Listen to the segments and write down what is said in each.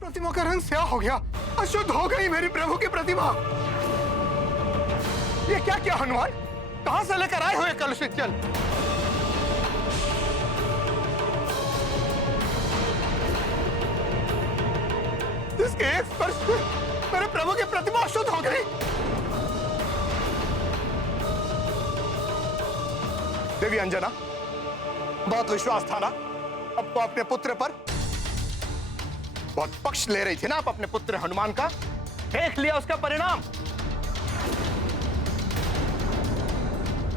प्रतिमा का रंग स्याह हो गया, अशुद्ध हो गई मेरी प्रभु की प्रतिमा। ये क्या किया हनुमान? कहां से लेकर आए हो ये कलुषित जल? इसके एक स्पर्श से मेरे प्रभु की प्रतिमा अशुद्ध हो गई। देवी अंजना, बहुत विश्वास था ना अब तो अपने पुत्र पर? बहुत पक्ष ले रही थी ना आप अपने पुत्र हनुमान का? देख लिया उसका परिणाम।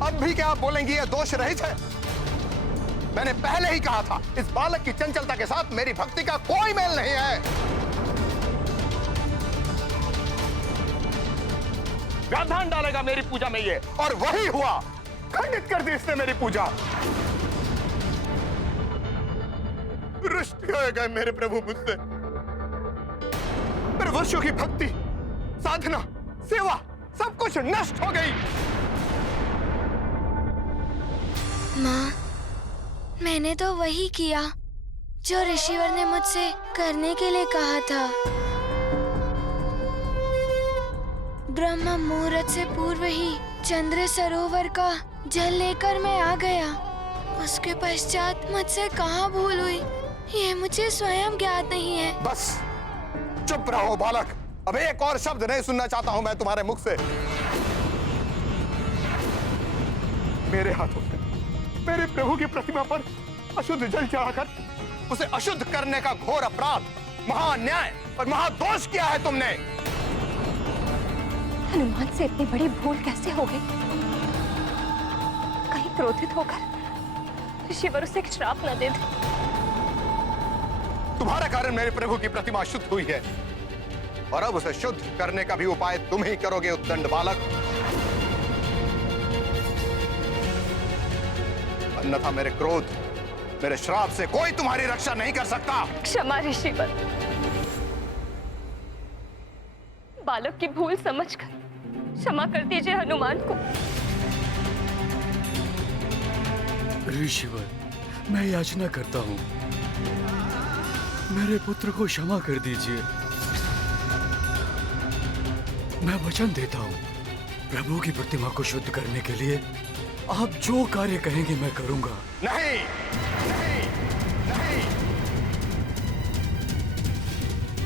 अब भी क्या आप बोलेंगी ये दोष रहित है? मैंने पहले ही कहा था इस बालक की चंचलता के साथ मेरी भक्ति का कोई मेल नहीं है। व्याधान डालेगा मेरी पूजा में ये, और वही हुआ। खंडित कर दी इसने मेरी पूजा। रुष्ट हो गए मेरे प्रभु मुझसे। मेरे वर्षों की भक्ति, साधना, सेवा सब कुछ नष्ट हो गई। माँ, मैंने तो वही किया जो ऋषिवर ने मुझसे करने के लिए कहा था। ब्रह्म मुहूर्त से पूर्व ही चंद्र सरोवर का जल लेकर मैं आ गया। उसके पश्चात मुझसे कहाँ भूल हुई ये मुझे स्वयं ज्ञात नहीं है। बस चुप रहो बालक, अब एक और शब्द नहीं सुनना चाहता हूं मैं तुम्हारे मुख से। मेरे हाथों से मेरे प्रभु की प्रतिमा पर अशुद्ध जल चढ़ाकर उसे अशुद्ध करने का घोर अपराध, महान्याय और महादोष किया है तुमने। हनुमान से इतनी बड़ी भूल कैसे हो गई? कहीं क्रोधित होकर ऋषिवर उसे एक श्राप न दे दे। तुम्हारे कारण मेरे प्रभु की प्रतिमा अशुद्ध हुई है, और अब उसे शुद्ध करने का भी उपाय तुम ही करोगे उद्दंड बालक। अन्यथा मेरे क्रोध, मेरे श्राप से कोई तुम्हारी रक्षा नहीं कर सकता। क्षमा ऋषिवर, बालक की भूल समझकर क्षमा कर दीजिए हनुमान को। ऋषिवर, मैं याचना करता हूँ, मेरे पुत्र को क्षमा कर दीजिए। मैं वचन देता हूँ, प्रभु की प्रतिमा को शुद्ध करने के लिए आप जो कार्य कहेंगे मैं करूंगा। नहीं, नहीं, नहीं।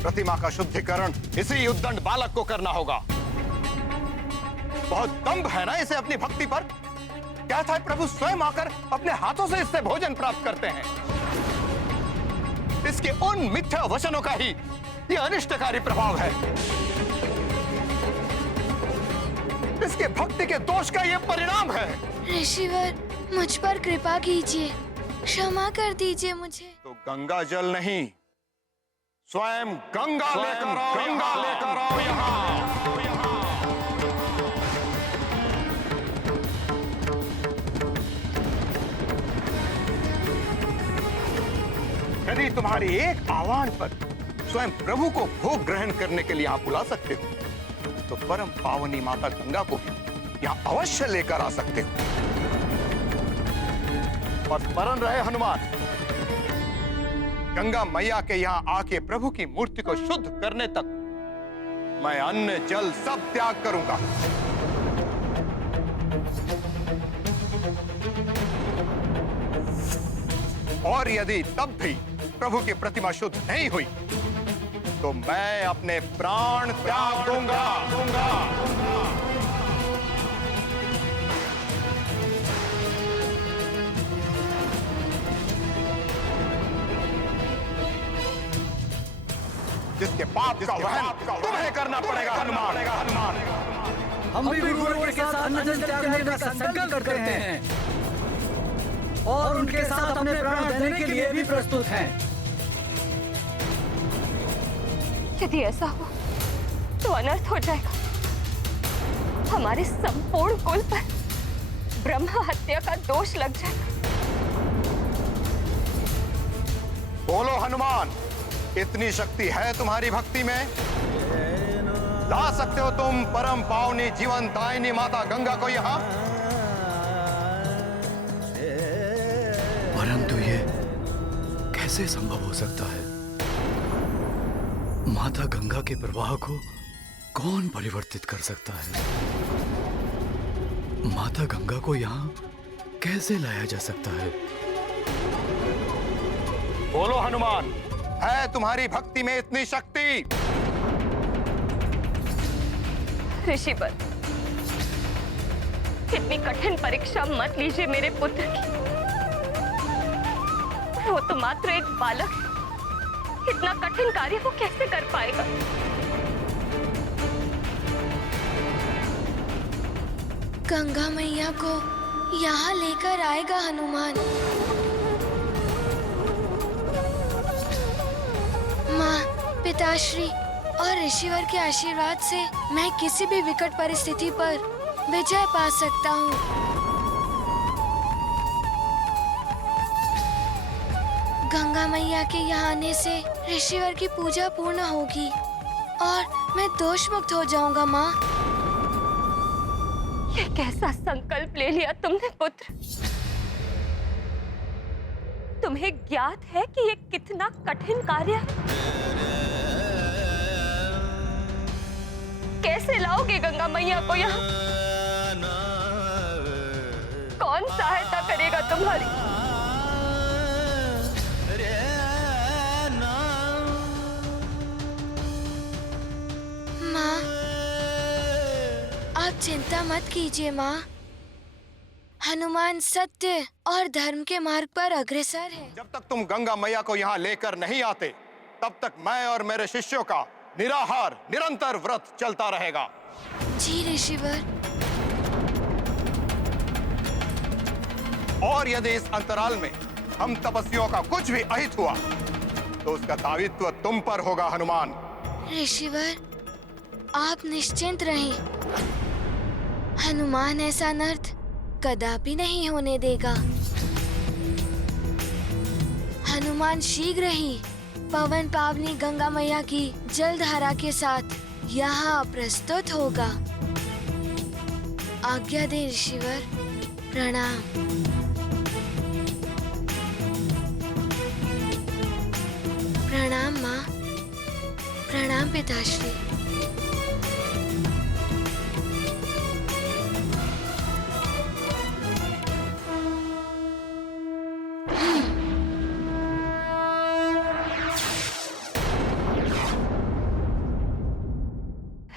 प्रतिमा का शुद्धिकरण इसी उद्दंड बालक को करना होगा। बहुत दंभ है ना इसे अपनी भक्ति पर। क्या था प्रभु स्वयं आकर अपने हाथों से इससे भोजन प्राप्त करते हैं। इसके उन मिथ्या वचनों का ही यह अनिष्टकारी प्रभाव है। इसके भक्ति के दोष का यह परिणाम है। ऋषिवर, मुझ पर कृपा कीजिए, क्षमा कर दीजिए मुझे। तो गंगा जल नहीं, स्वयं गंगा लेकर आओ, गंगा लेकर आओ यहाँ। यदि तुम्हारी एक आह्वान पर स्वयं प्रभु को भोग ग्रहण करने के लिए आप बुला सकते हो, तो परम पावनी माता गंगा को भी यहाँ अवश्य लेकर आ सकते हो। और स्मरण रहे हनुमान, गंगा मैया के यहाँ आके प्रभु की मूर्ति को शुद्ध करने तक मैं अन्न जल सब त्याग करूंगा। और यदि तब भी प्रभु की प्रतिमा शुद्ध नहीं हुई तो मैं अपने प्राण त्याग दूंगा। जिसके पाप का वहन तुम्हें करना पड़ेगा हनुमान। हम भी गुरुवर के साथ अन्न जल त्यागने का संकल्प करते हैं और उनके साथ अपने प्राण देने के लिए भी प्रस्तुत हैं। यदि ऐसा हो तो अनर्थ हो जाएगा। हमारे संपूर्ण कुल पर ब्रह्म हत्या का दोष लग जाएगा। बोलो हनुमान, इतनी शक्ति है तुम्हारी भक्ति में? ला सकते हो तुम परम पावनी जीवन दायिनी माता गंगा को यहाँ? परंतु ये कैसे संभव हो सकता है? माता गंगा के प्रवाह को कौन परिवर्तित कर सकता है? माता गंगा को यहाँ कैसे लाया जा सकता है? बोलो हनुमान, है तुम्हारी भक्ति में इतनी शक्ति? ऋषिवर, इतनी कठिन परीक्षा मत लीजिए मेरे पुत्र की। वो तो मात्र एक बालक है, इतना कठिन कार्य वो कैसे कर पाएगा? गंगा मैया को यहाँ लेकर आएगा हनुमान। माँ, पिताश्री और ऋषिवर के आशीर्वाद से मैं किसी भी विकट परिस्थिति पर विजय पा सकता हूँ। गंगा मैया के यहाँ आने से ऋषिवर की पूजा पूर्ण होगी और मैं दोष मुक्त हो जाऊंगा। माँ, ये कैसा संकल्प ले लिया तुमने पुत्र? तुम्हें ज्ञात है कि ये कितना कठिन कार्य है? कैसे लाओगे गंगा मैया को यहाँ? कौन सहायता करेगा तुम्हारी? माँ, आप चिंता मत कीजिए माँ। हनुमान सत्य और धर्म के मार्ग पर अग्रसर है। जब तक तुम गंगा मैया को यहाँ लेकर नहीं आते, तब तक मैं और मेरे शिष्यों का निराहार निरंतर व्रत चलता रहेगा। जी ऋषिवर। और यदि इस अंतराल में हम तपस्वियों का कुछ भी अहित हुआ, तो उसका दायित्व तुम पर होगा हनुमान। ऋषिवर, आप निश्चिंत रहें। हनुमान ऐसा अनर्थ कदापि नहीं होने देगा। हनुमान शीघ्र ही पवन पावनी गंगा मैया की जलधारा के साथ यहाँ प्रस्तुत होगा। आज्ञा दे ऋषिवर। प्रणाम। प्रणाम माँ। प्रणाम पिताश्री।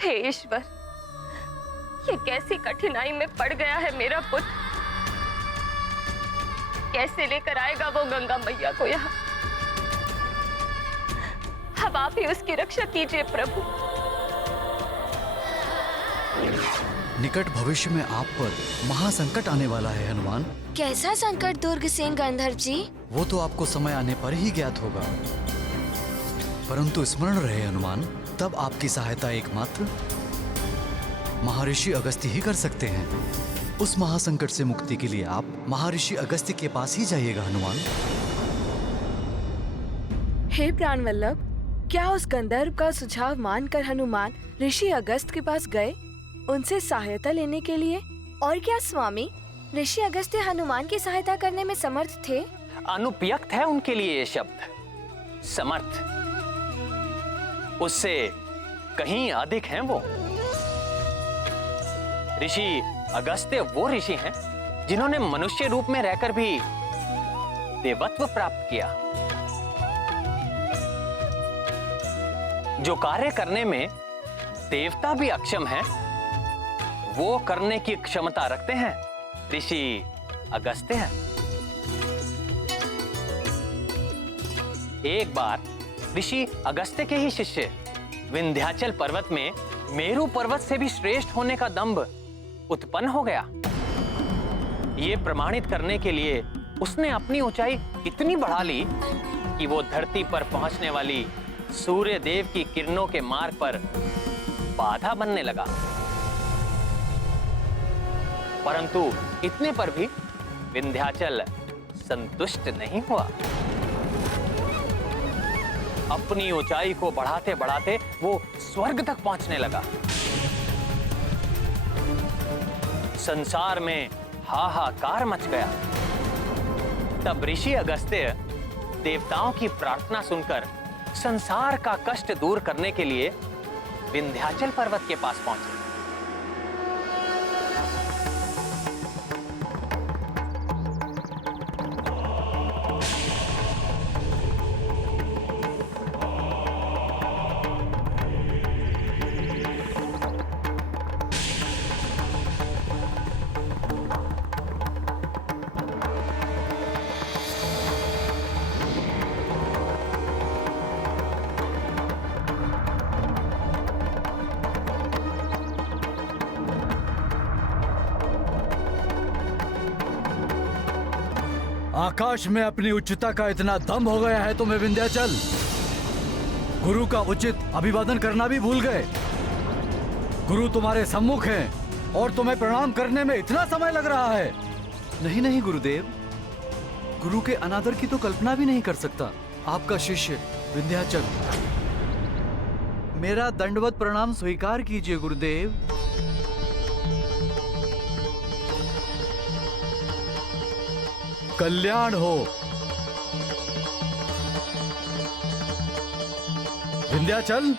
हे ईश्वर, ये कैसी कठिनाई में पड़ गया है मेरा पुत्र। कैसे लेकर आएगा वो गंगा मैया को यहाँ? अब आप ही उसकी रक्षा कीजिए प्रभु। निकट भविष्य में आप पर महासंकट आने वाला है हनुमान। कैसा संकट दुर्ग सिंह गंधर्व जी? वो तो आपको समय आने पर ही ज्ञात होगा, परंतु स्मरण रहे हनुमान, तब आपकी सहायता एकमात्र महर्षि अगस्त्य ही कर सकते हैं। उस महासंकट से मुक्ति के लिए आप महर्षि अगस्त्य के पास ही जाइएगा हनुमान। हे प्राणवल्लभ, क्या उस गंधर्व का सुझाव मानकर हनुमान ऋषि अगस्त के पास गए उनसे सहायता लेने के लिए? और क्या स्वामी, ऋषि अगस्त्य हनुमान की सहायता करने में समर्थ थे? अनुपयुक्त है उनके लिए ये शब्द समर्थ, उससे कहीं अधिक हैं वो। ऋषि अगस्त्य वो ऋषि हैं जिन्होंने मनुष्य रूप में रहकर भी देवत्व प्राप्त किया। जो कार्य करने में देवता भी अक्षम हैं, वो करने की क्षमता रखते हैं ऋषि अगस्त्य हैं। एक बार ऋषि अगस्त्य के ही शिष्य विंध्याचल पर्वत में मेरु पर्वत से भी श्रेष्ठ होने का दंभ उत्पन्न हो गया। ये प्रमाणित करने के लिए उसने अपनी ऊंचाई इतनी बढ़ा ली कि वो धरती पर पहुंचने वाली सूर्य देव की किरणों के मार्ग पर बाधा बनने लगा। परंतु इतने पर भी विंध्याचल संतुष्ट नहीं हुआ। अपनी ऊंचाई को बढ़ाते बढ़ाते वो स्वर्ग तक पहुंचने लगा। संसार में हाहाकार मच गया। तब ऋषि अगस्त्य देवताओं की प्रार्थना सुनकर संसार का कष्ट दूर करने के लिए विंध्याचल पर्वत के पास पहुंचे। आकाश में अपनी उच्चता का इतना दम हो गया है तुम्हें विंध्याचल। गुरु का उचित अभिवादन करना भी भूल गए। गुरु तुम्हारे सम्मुख हैं और तुम्हें प्रणाम करने में इतना समय लग रहा है। नहीं नहीं गुरुदेव, गुरु के अनादर की तो कल्पना भी नहीं कर सकता। आपका शिष्य विंध्याचल। मेरा दंडवत प्रणाम स्वीकार कीजिए गुरुदेव। कल्याण हो। विंध्याचल,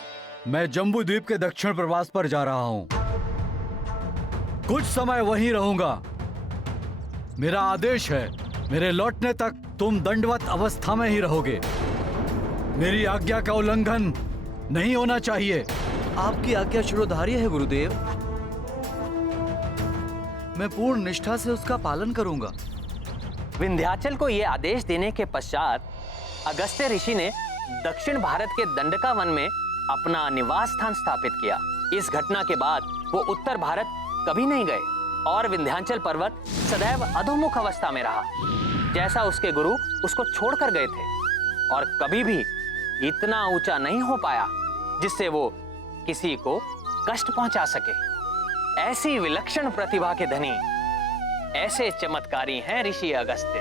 मैं जम्बू द्वीप के दक्षिण प्रवास पर जा रहा हूं। कुछ समय वहीं रहूंगा। मेरा आदेश है, मेरे लौटने तक तुम दंडवत अवस्था में ही रहोगे। मेरी आज्ञा का उल्लंघन नहीं होना चाहिए। आपकी आज्ञा शिरोधार्य है गुरुदेव। मैं पूर्ण निष्ठा से उसका पालन करूंगा। विंध्याचल को यह आदेश देने के पश्चात अगस्त्य ऋषि ने दक्षिण भारत के दंडका वन में अपना निवास स्थान स्थापित किया। इस घटना के बाद वो उत्तर भारत कभी नहीं गए और विंध्याचल पर्वत सदैव अधोमुख अवस्था में रहा, जैसा उसके गुरु उसको छोड़कर गए थे, और कभी भी इतना ऊंचा नहीं हो पाया जिससे वो किसी को कष्ट पहुंचा सके। ऐसी विलक्षण प्रतिभा के धनी, ऐसे चमत्कारी हैं ऋषि अगस्त्य।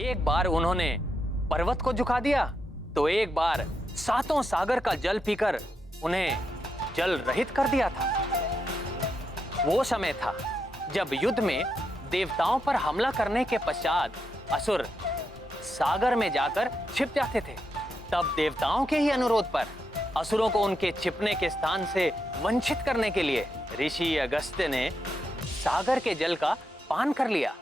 एक बार उन्होंने पर्वत को झुका दिया तो एक बार सातों सागर का जल पीकर उन्हें जल रहित कर दिया था। वो समय था जब युद्ध में देवताओं पर हमला करने के पश्चात असुर सागर में जाकर छिप जाते थे। तब देवताओं के ही अनुरोध पर असुरों को उनके छिपने के स्थान से वंचित करने के लिए ऋषि अगस्त्य ने सागर के जल का पान कर लिया।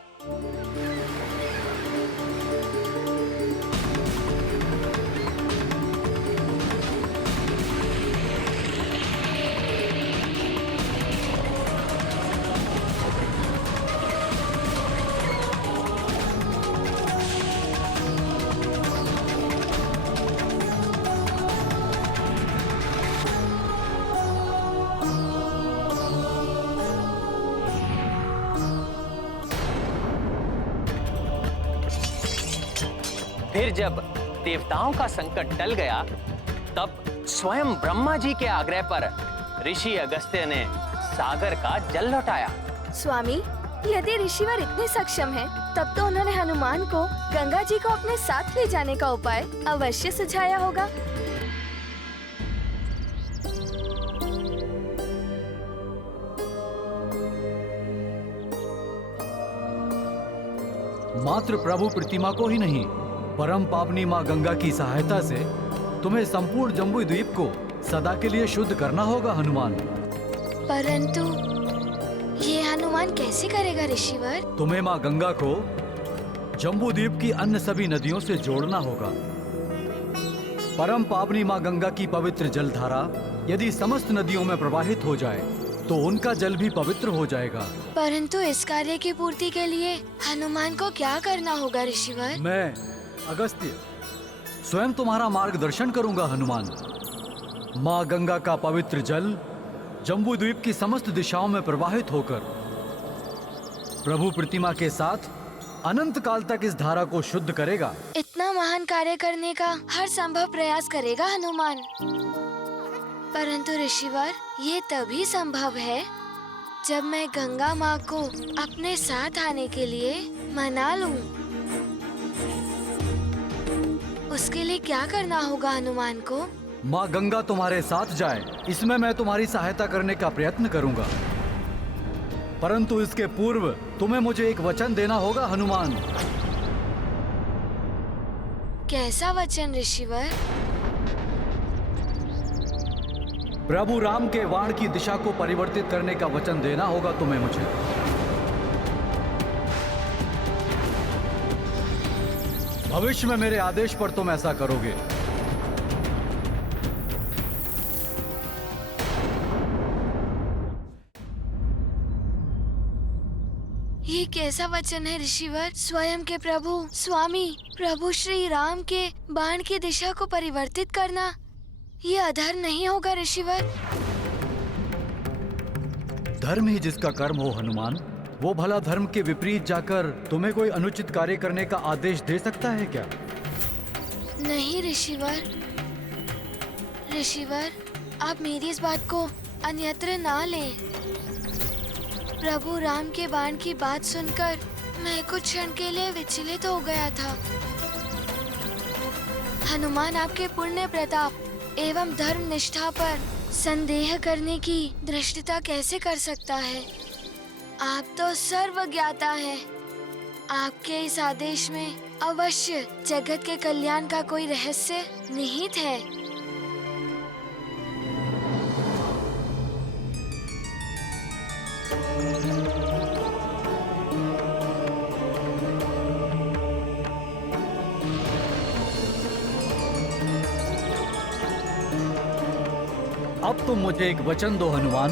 फिर जब देवताओं का संकट टल गया, तब स्वयं ब्रह्मा जी के आग्रह पर ऋषि अगस्त्य ने सागर का जल लौटाया। स्वामी, यदि ऋषिवर इतने सक्षम हैं, तब तो उन्होंने हनुमान को गंगा जी को अपने साथ ले जाने का उपाय अवश्य सुझाया होगा। मात्र प्रभु प्रतिमा को ही नहीं, परम पावनी माँ गंगा की सहायता से तुम्हें संपूर्ण जम्बू द्वीप को सदा के लिए शुद्ध करना होगा हनुमान। परंतु ये हनुमान कैसे करेगा ऋषिवर? तुम्हें माँ गंगा को जम्बू द्वीप की अन्य सभी नदियों से जोड़ना होगा। परम पावनी माँ गंगा की पवित्र जलधारा यदि समस्त नदियों में प्रवाहित हो जाए तो उनका जल भी पवित्र हो जाएगा। परंतु इस कार्य की पूर्ति के लिए हनुमान को क्या करना होगा ऋषिवर? मैं अगस्त्य स्वयं तुम्हारा मार्गदर्शन करूंगा हनुमान। माँ गंगा का पवित्र जल जम्बू द्वीप की समस्त दिशाओं में प्रवाहित होकर प्रभु प्रतिमा के साथ अनंत काल तक इस धारा को शुद्ध करेगा। इतना महान कार्य करने का हर संभव प्रयास करेगा हनुमान। परंतु ऋषिवर, ये तभी संभव है जब मैं गंगा माँ को अपने साथ आने के लिए मना लूं। उसके लिए क्या करना होगा हनुमान को? माँ गंगा तुम्हारे साथ जाए, इसमें मैं तुम्हारी सहायता करने का प्रयत्न करूंगा। परंतु इसके पूर्व तुम्हें मुझे एक वचन देना होगा हनुमान। कैसा वचन ऋषिवर? प्रभु राम के वाण की दिशा को परिवर्तित करने का वचन देना होगा तुम्हें मुझे। भविष्य में मेरे आदेश पर तुम ऐसा करोगे। ये कैसा वचन है ऋषिवर? स्वयं के प्रभु स्वामी प्रभु श्री राम के बाण की दिशा को परिवर्तित करना, ये अधर्म नहीं होगा ऋषिवर? धर्म ही जिसका कर्म हो हनुमान, वो भला धर्म के विपरीत जाकर तुम्हें कोई अनुचित कार्य करने का आदेश दे सकता है क्या? नहीं ऋषिवर। ऋषिवर, आप मेरी इस बात को अन्यत्र ना लें। प्रभु राम के बाण की बात सुनकर मैं कुछ क्षण के लिए विचलित हो गया था। हनुमान आपके पुण्य प्रताप एवं धर्म निष्ठा पर संदेह करने की दृष्टता कैसे कर सकता है? आप तो सर्वज्ञाता हैं। आपके इस आदेश में अवश्य जगत के कल्याण का कोई रहस्य निहित है। अब तुम मुझे एक वचन दो हनुमान।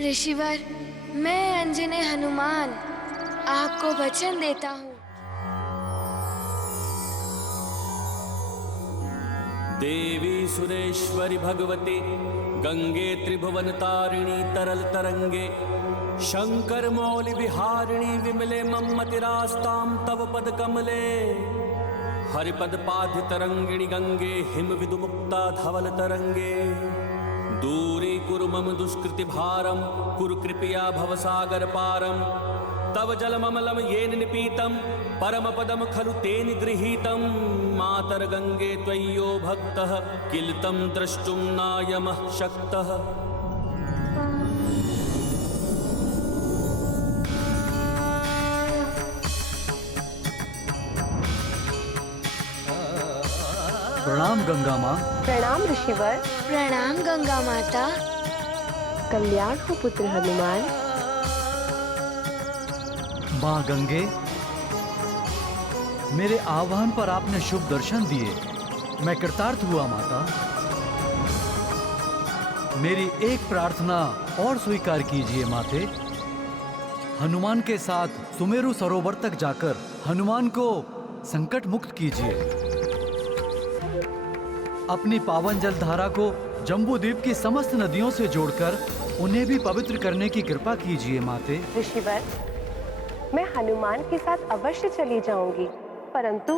ऋषिवर, मैं अंजने हनुमान आपको वचन देता हूँ। देवी सुरेश्वरी भगवती गंगे त्रिभुवन तारिणी तरल तरंगे शंकर मौलि विहारिणी विमले मम्मतिरास्ताम तव पद कमले हरिपद पाधि तरंगिणी गंगे हिम विदुमुक्ता धवल तरंगे दूरी कुरु मम दुष्कृति भारम कुरु कृपया भवसागर पारम तव जलममलम येन निपीतम परम पदम खलु तेन गृहीतम मातर गंगे त्वय्यो भक्तः किल तम द्रष्टुं नायमः शक्तः। प्रणाम गंगा माँ। प्रणाम ऋषिवर। प्रणाम गंगा माता। कल्याण हो पुत्र हनुमान। माँ गंगे, मेरे आह्वान पर आपने शुभ दर्शन दिए, मैं कृतार्थ हुआ माता। मेरी एक प्रार्थना और स्वीकार कीजिए माते। हनुमान के साथ सुमेरु सरोवर तक जाकर हनुमान को संकट मुक्त कीजिए। अपनी पावन जल धारा को जम्बूद्वीप की समस्त नदियों से जोड़कर उन्हें भी पवित्र करने की कृपा कीजिए माते। ऋषिवर, मैं हनुमान के साथ अवश्य चली जाऊंगी, परंतु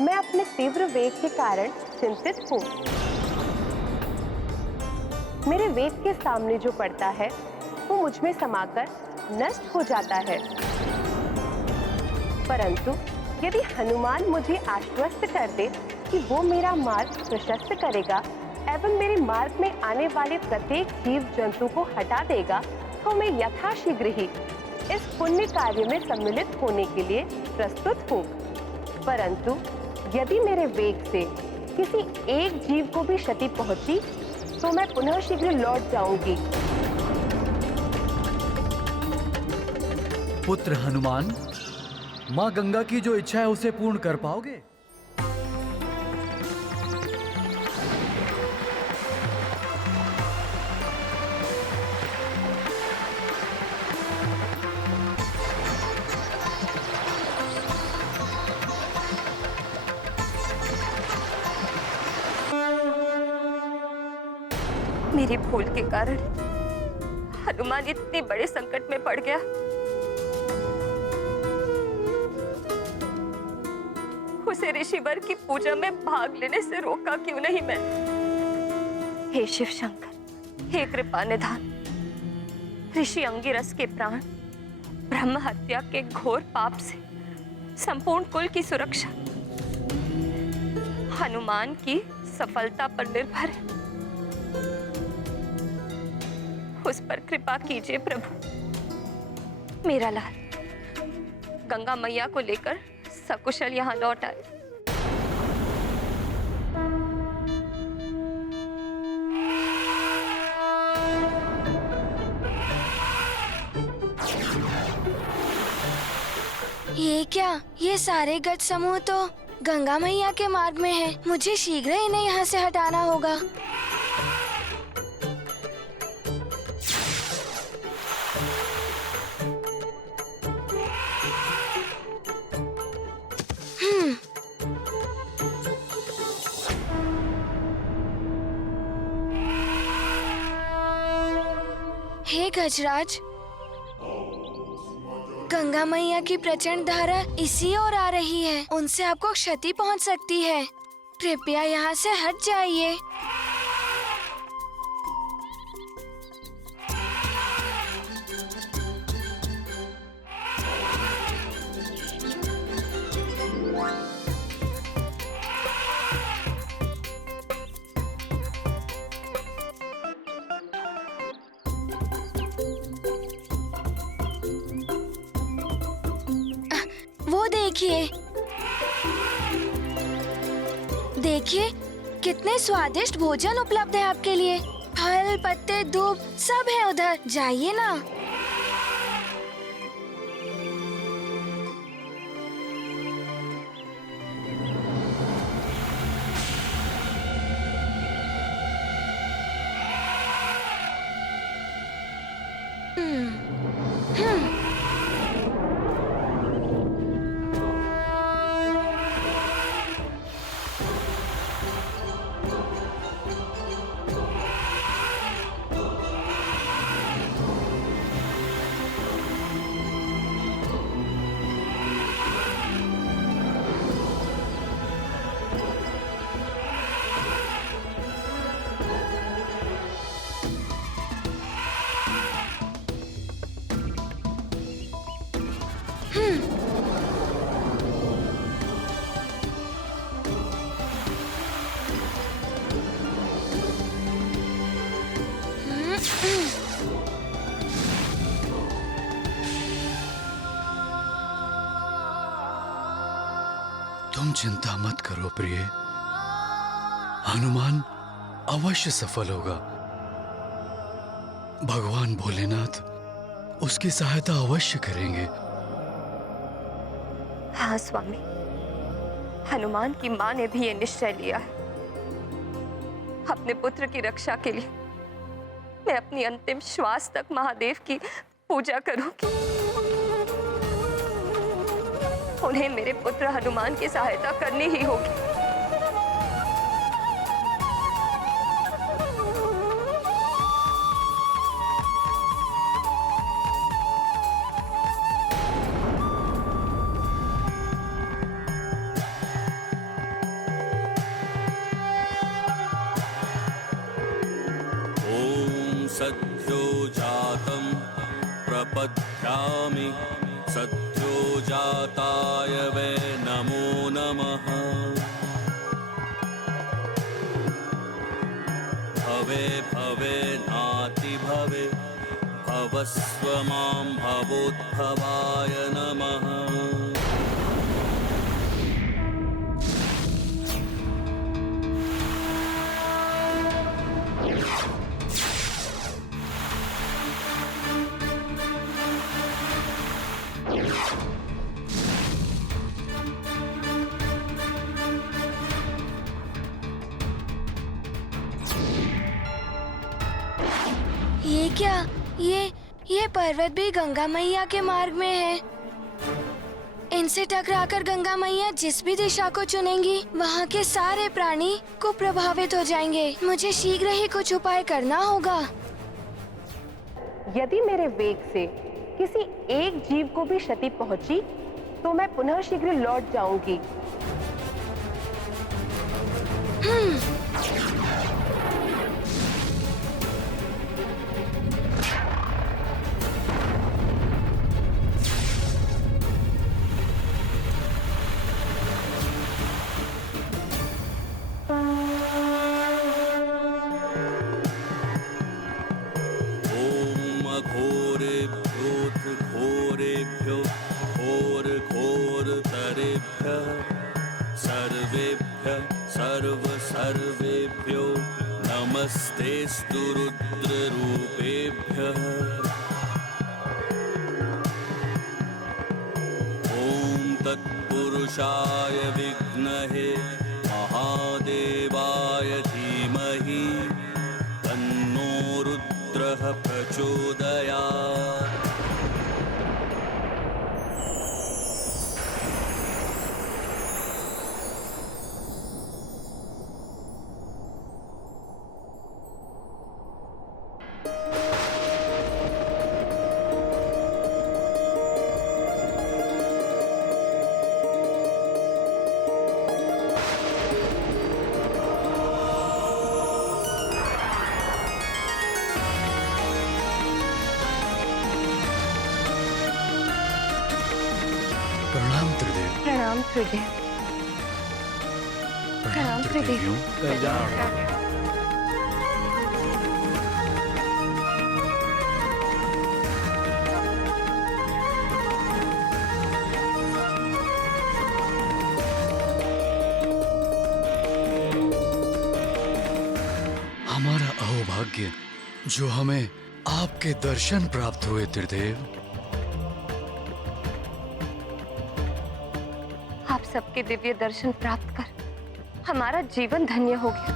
मैं अपने तीव्र वेग के कारण चिंतित हूँ। मेरे वेग के सामने जो पड़ता है वो मुझ में समाकर नष्ट हो जाता है, परंतु यदि हनुमान मुझे आश्वस्त कर दे कि वो मेरा मार्ग प्रशस्त करेगा एवं मेरे मार्ग में आने वाले प्रत्येक जीव जंतु को हटा देगा, तो मैं यथाशीघ्र ही इस पुण्य कार्य में सम्मिलित होने के लिए प्रस्तुत हूँ। परंतु यदि मेरे वेग से किसी एक जीव को भी क्षति पहुंची तो मैं पुनः शीघ्र लौट जाऊंगी। पुत्र हनुमान, माँ गंगा की जो इच्छा है उसे पूर्ण कर पाओगे? मेरी भूल के कारण हनुमान इतने बड़े संकट में पड़ गया। उसे ऋषिवर की पूजा में भाग लेने से रोका क्यों नहीं मैं? हे शिव शंकर, हे कृपा निधान, ऋषि अंगिरस के प्राण ब्रह्म हत्या के घोर पाप से संपूर्ण कुल की सुरक्षा हनुमान की सफलता पर निर्भर है। उस पर कृपा कीजिए प्रभु। मेरा लाल गंगा मैया को लेकर सकुशल यहाँ लौट आए। ये क्या? ये सारे गज समूह तो गंगा मैया के मार्ग में है। मुझे शीघ्र इन्हें यहाँ से हटाना होगा। हे गजराज, गंगा मैया की प्रचंड धारा इसी ओर आ रही है। उनसे आपको क्षति पहुंच सकती है। कृपया यहाँ से हट जाइए। वो देखिए, देखिए कितने स्वादिष्ट भोजन उपलब्ध है आपके लिए। फल, पत्ते, दूब सब है उधर। जाइए ना। तुम चिंता मत करो प्रिय, हनुमान अवश्य सफल होगा। भगवान भोलेनाथ उसकी सहायता अवश्य करेंगे। हाँ स्वामी, हनुमान की माँ ने भी ये निश्चय लिया है। अपने पुत्र की रक्षा के लिए मैं अपनी अंतिम श्वास तक महादेव की पूजा करूंगी। उन्हें मेरे पुत्र हनुमान की सहायता करनी ही होगी। ॐ सद्यो जातं प्रपद्यामि सद्यो जाताय वै नमो नमः। भवे भवे नाति भवे भवस्व मां भवोद्भवाय नमः। ये क्या? ये पर्वत भी गंगा मैया के मार्ग में है। इनसे टकराकर गंगा मैया जिस भी दिशा को चुनेंगी, वहाँ के सारे प्राणी को प्रभावित हो जाएंगे। मुझे शीघ्र ही कुछ उपाय करना होगा। यदि मेरे वेग से किसी एक जीव को भी क्षति पहुंची तो मैं पुनः शीघ्र लौट जाऊंगी। नमस्तेऽस्तु रुद्ररूपेभ्यः ॐ तत्पुरुषाय विद्महे महादेवाय धीमहि तन्नो रुद्रः प्रचोदयात्। प्रणाम त्रिदेव। प्रणाम त्रिदेव। प्रणाम त्रिदेव। कल्याण। हमारा अहोभाग्य जो हमें आपके दर्शन प्राप्त हुए त्रिदेव। आप सबके दिव्य दर्शन प्राप्त कर हमारा जीवन धन्य हो गया।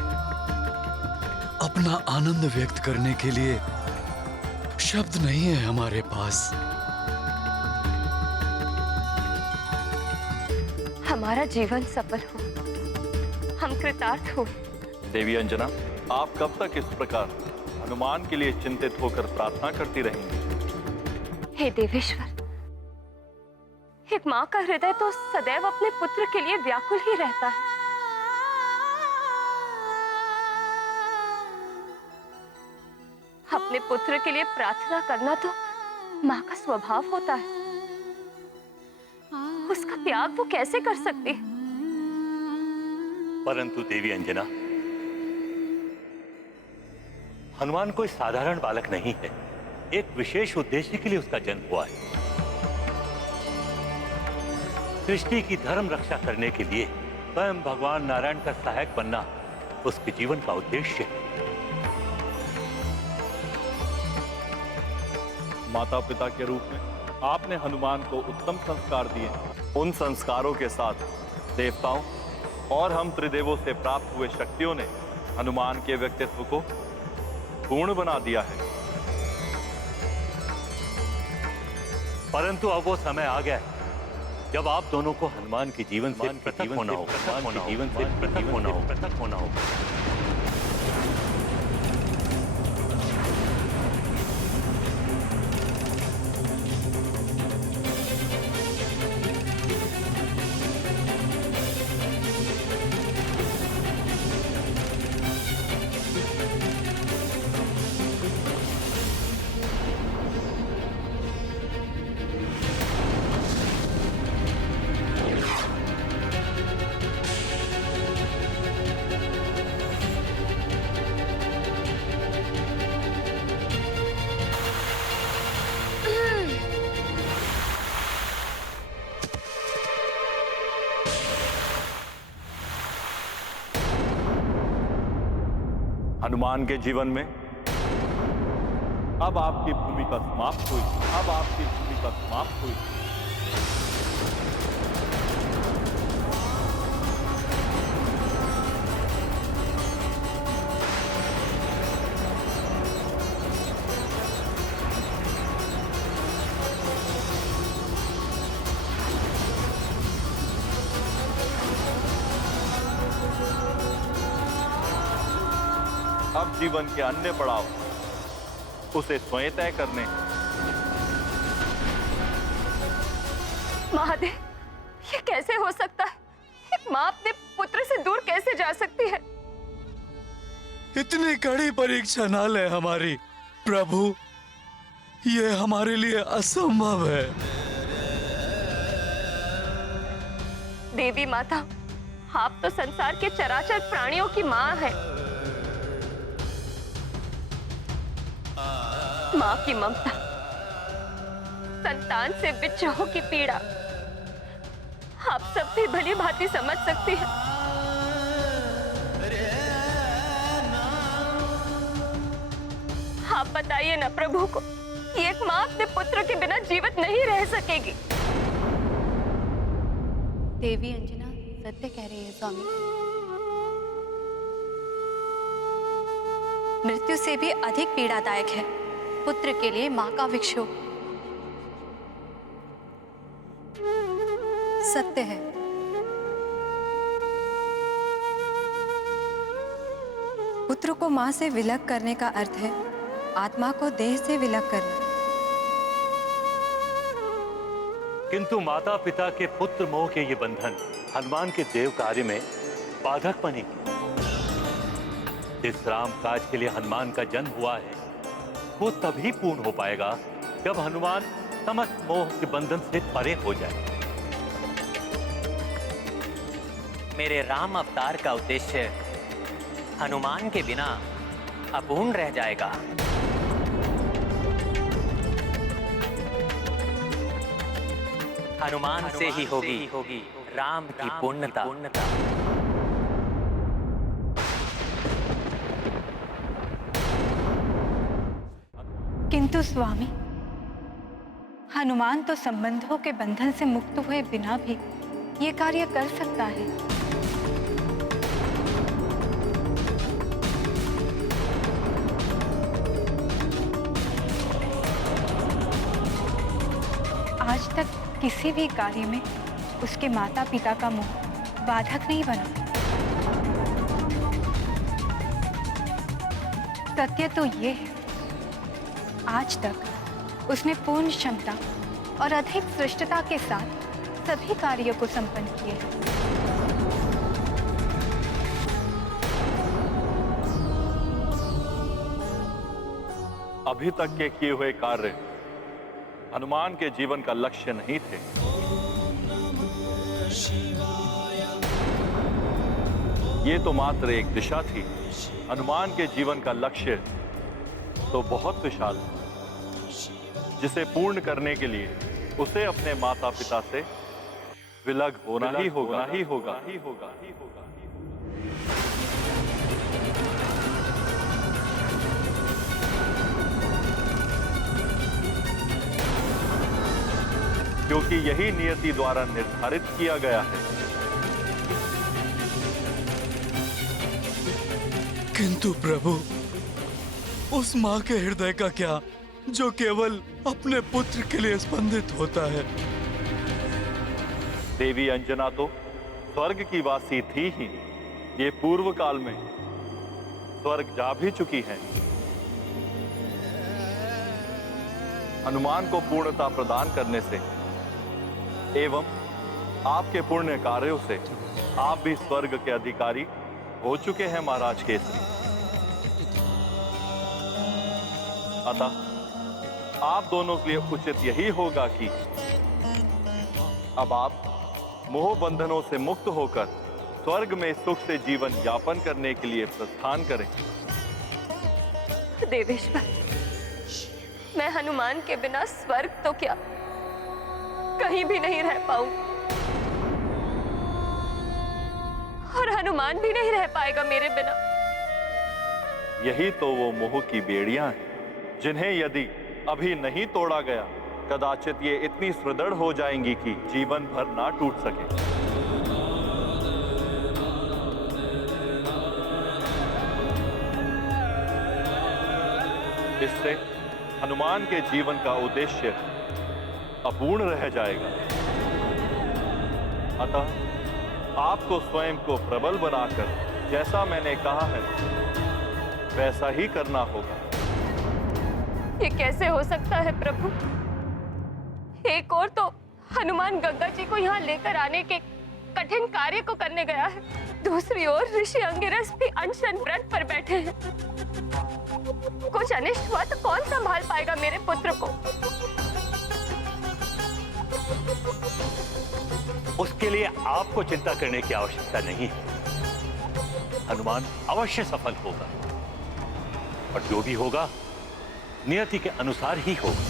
अपना आनंद व्यक्त करने के लिए शब्द नहीं है हमारे पास। हमारा जीवन सफल हो, हम कृतार्थ हो। देवी अंजना, आप कब तक इस प्रकार हनुमान के लिए चिंतित होकर प्रार्थना करती रहेंगी? हे देवेश्वर, एक माँ का हृदय तो सदैव अपने पुत्र के लिए व्याकुल ही रहता है। अपने पुत्र के लिए प्रार्थना करना तो माँ का स्वभाव होता है। उसका त्याग वो कैसे कर सकती है? परंतु देवी अंजना, हनुमान कोई साधारण बालक नहीं है। एक विशेष उद्देश्य के लिए उसका जन्म हुआ है। सृष्टि की धर्म रक्षा करने के लिए स्वयं भगवान नारायण का सहायक बनना उसके जीवन का उद्देश्य है। माता पिता के रूप में आपने हनुमान को उत्तम संस्कार दिए। उन संस्कारों के साथ देवताओं और हम त्रिदेवों से प्राप्त हुए शक्तियों ने हनुमान के व्यक्तित्व को पूर्ण बना दिया है। परंतु अब वो समय आ गया है जब आप दोनों को हनुमान के जीवन से पृथक होना होगा। हनुमान के जीवन में अब आपकी भूमिका समाप्त हुई। अब जीवन के अन्य पड़ाव उसे स्वयं तय करने। महादेव, ये कैसे हो सकता है? एक माँ अपने पुत्र से दूर कैसे जा सकती है? इतनी कड़ी परीक्षा ना ले हमारी प्रभु, ये हमारे लिए असंभव है। देवी माता, आप तो संसार के चराचर प्राणियों की माँ है। माँ की ममता, संतान से विच्छेदों की पीड़ा आप सब भी भली भांति समझ सकती हैं। आप बताइए ना प्रभु को कि एक माँ अपने पुत्र के बिना जीवित नहीं रह सकेगी। देवी अंजना सत्य कह रही है स्वामी। मृत्यु से भी अधिक पीड़ादायक है पुत्र के लिए मां का विक्षोभ। सत्य है। पुत्र को मां से विलग करने का अर्थ है आत्मा को देह से विलग करना। किंतु माता पिता के पुत्र मोह के ये बंधन हनुमान के देव कार्य में बाधक बनेगी। जिस राम काज के लिए हनुमान का जन्म हुआ है वो तभी पूर्ण हो पाएगा जब हनुमान समस्त मोह के बंधन से परे हो जाए। मेरे राम अवतार का उद्देश्य हनुमान के बिना अपूर्ण रह जाएगा। हनुमान से ही होगी राम की पूर्णता। किंतु स्वामी, हनुमान तो संबंधों के बंधन से मुक्त हुए बिना भी ये कार्य कर सकता है। आज तक किसी भी कार्य में उसके माता पिता का मोह बाधक नहीं बना। सत्य तो ये है, आज तक उसने पूर्ण क्षमता और अधिक श्रेष्ठता के साथ सभी कार्यों को संपन्न किए हैं। अभी तक के किए हुए कार्य हनुमान के जीवन का लक्ष्य नहीं थे। ये तो मात्र एक दिशा थी। हनुमान के जीवन का लक्ष्य तो बहुत विशाल है, जिसे पूर्ण करने के लिए उसे अपने माता पिता से विलग होना ही होगा। क्योंकि यही नियति द्वारा निर्धारित किया गया है। किंतु प्रभु, उस माँ के हृदय का क्या जो केवल अपने पुत्र के लिए स्पंदित होता है? देवी अंजना तो स्वर्ग की वासी थी ही, ये पूर्व काल में स्वर्ग जा भी चुकी है। हनुमान को पूर्णता प्रदान करने से एवं आपके पुण्य कार्यों से आप भी स्वर्ग के अधिकारी हो चुके हैं महाराज केसरी। अतः आप दोनों के लिए उचित यही होगा कि अब आप मोह बंधनों से मुक्त होकर स्वर्ग में सुख से जीवन यापन करने के लिए प्रस्थान करें। देवेश्वर, मैं हनुमान के बिना स्वर्ग तो क्या कहीं भी नहीं रह पाऊं, और हनुमान भी नहीं रह पाएगा मेरे बिना। यही तो वो मोह की बेड़ियां हैं जिन्हें यदि अभी नहीं तोड़ा गया कदाचित ये इतनी सुदृढ़ हो जाएंगी कि जीवन भर ना टूट सके। इससे हनुमान के जीवन का उद्देश्य अपूर्ण रह जाएगा। अतः आपको स्वयं को प्रबल बनाकर जैसा मैंने कहा है वैसा ही करना होगा। ये कैसे हो सकता है प्रभु? एक और तो हनुमान गंगा जी को यहाँ लेकर आने के कठिन कार्य को करने गया है, दूसरी ओर ऋषि अंगिरस भी अनशन व्रत पर बैठे हैं। कुछ अनिष्ट हुआ तो कौन संभाल पाएगा मेरे पुत्र को? उसके लिए आपको चिंता करने की आवश्यकता नहीं है। हनुमान अवश्य सफल होगा और जो भी होगा नियति के अनुसार ही होगा।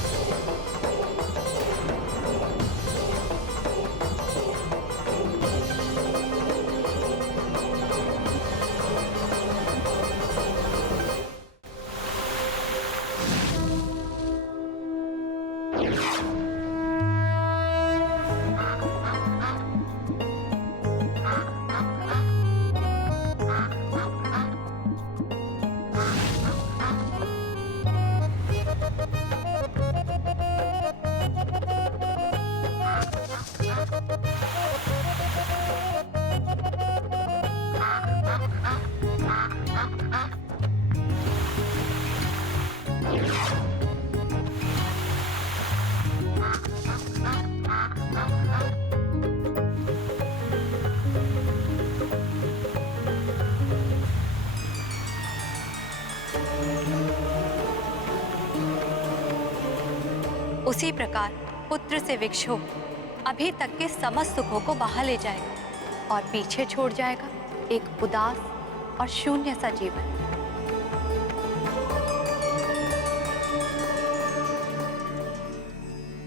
उसी प्रकार पुत्र से विक्षोभ अभी तक के समस्त सुखों को बहा ले जाएगा और पीछे छोड़ जाएगा एक उदास और शून्य सा जीवन।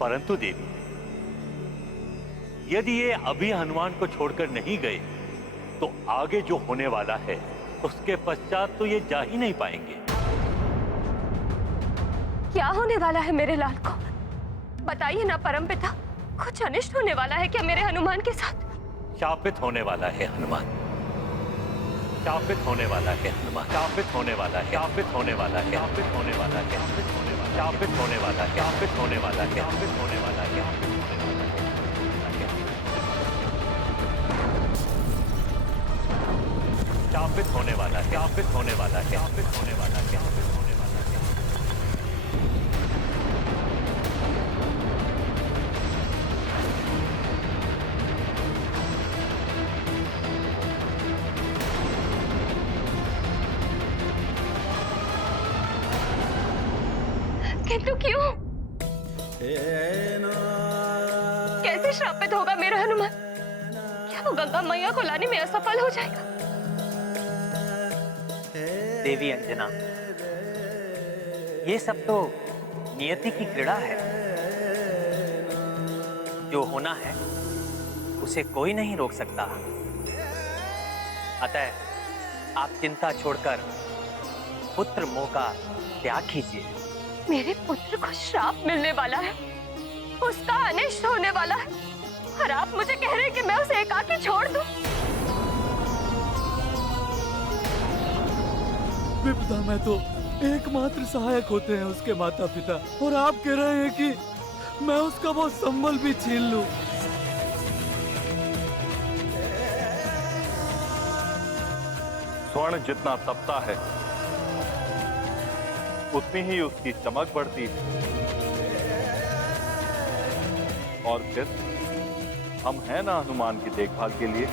परंतु देवी, यदि ये अभी हनुमान को छोड़कर नहीं गए तो आगे जो होने वाला है उसके पश्चात तो ये जा ही नहीं पाएंगे। क्या होने वाला है मेरे लाल को? बताइए ना परमपिता, कुछ अनिष्ट होने वाला है क्या मेरे हनुमान के साथ? शापित होने वाला है हनुमान, शापित होने वाला है हनुमान, शापित होने वाला है, शापित होने वाला है, शापित होने वाला है, शापित होने वाला है, शापित होने वाला है, शापित होने वाला है, शापित होने वाला है, शापित होने वाला है, शापित होने वाला है, शापित होने वाला है, शापित होने वाला है। किंतु क्यों? कैसे श्रापित होगा मेरा हनुमान? क्या वो गंगा मैया को लाने में असफल हो जाएगा? देवी अंजना, ये सब तो नियति की क्रीड़ा है। जो होना है उसे कोई नहीं रोक सकता। अतः आप चिंता छोड़कर पुत्र मोह का त्याग कीजिए। मेरे पुत्र को श्राप मिलने वाला है, उसका अनिष्ट होने वाला है, और आप मुझे कह रहे हैं कि मैं उसे एकाकी छोड़ दूं? विपदा में तो एकमात्र सहायक होते हैं उसके माता पिता, और आप कह रहे हैं कि मैं उसका वो संबल भी छीन लूं। स्वर्ण जितना तपता है उतनी ही उसकी चमक बढ़ती है। और फिर हम हैं ना हनुमान की देखभाल के लिए।